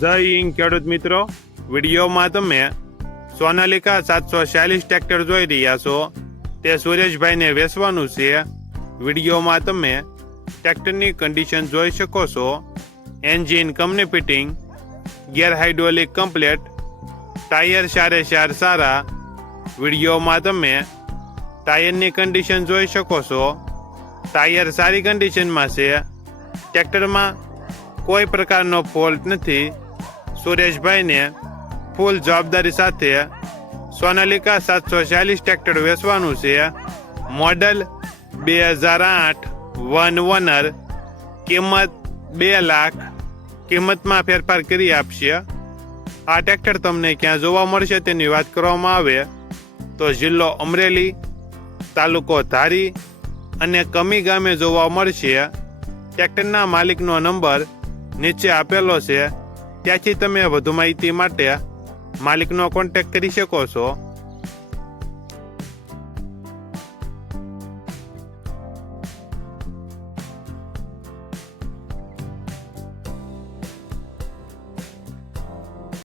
જય હિન્દ ખેડૂત મિત્રો, વિડીયોમાં તમે સોનાલિકા 746 ટ્રેક્ટર જોઈ રહ્યા છો. તે સુરેશભાઈને વેચવાનું છે. વિડીયોમાં તમે ટ્રેક્ટરની કન્ડિશન જોઈ શકો છો. Engine company fitting, gear hydraulic complete, tyre સારા. વિડીયોમાં તમે ટાયરની કન્ડિશન જોઈ શકો છો. ટાયર સારી કન્ડિશનમાં છે. ટ્રેક્ટરમાં કોઈ પ્રકારનો ફોલ્ટ નથી. સુરેશભાઈને ફૂલ જવાબદારી સાથે સોનાલિકા 746 ટ્રેક્ટર વેચવાનું છે. મોડલ 2008, વન ઓનર, કિંમત 2 લાખ. કિંમતમાં ફેરફાર કરી આપશે. આ ટ્રેક્ટર તમને ક્યાં જોવા મળશે તેની વાત કરવામાં આવે તો જિલ્લો અમરેલી, તાલુકો ધારી અને કમી ગામે જોવા મળશે. ટ્રેક્ટરના માલિકનો નંબર નીચે આપેલો છે. ત્યાંથી તમે વધુ માહિતી માટે માલિકનો કોન્ટેક્ટ કરી શકો છો.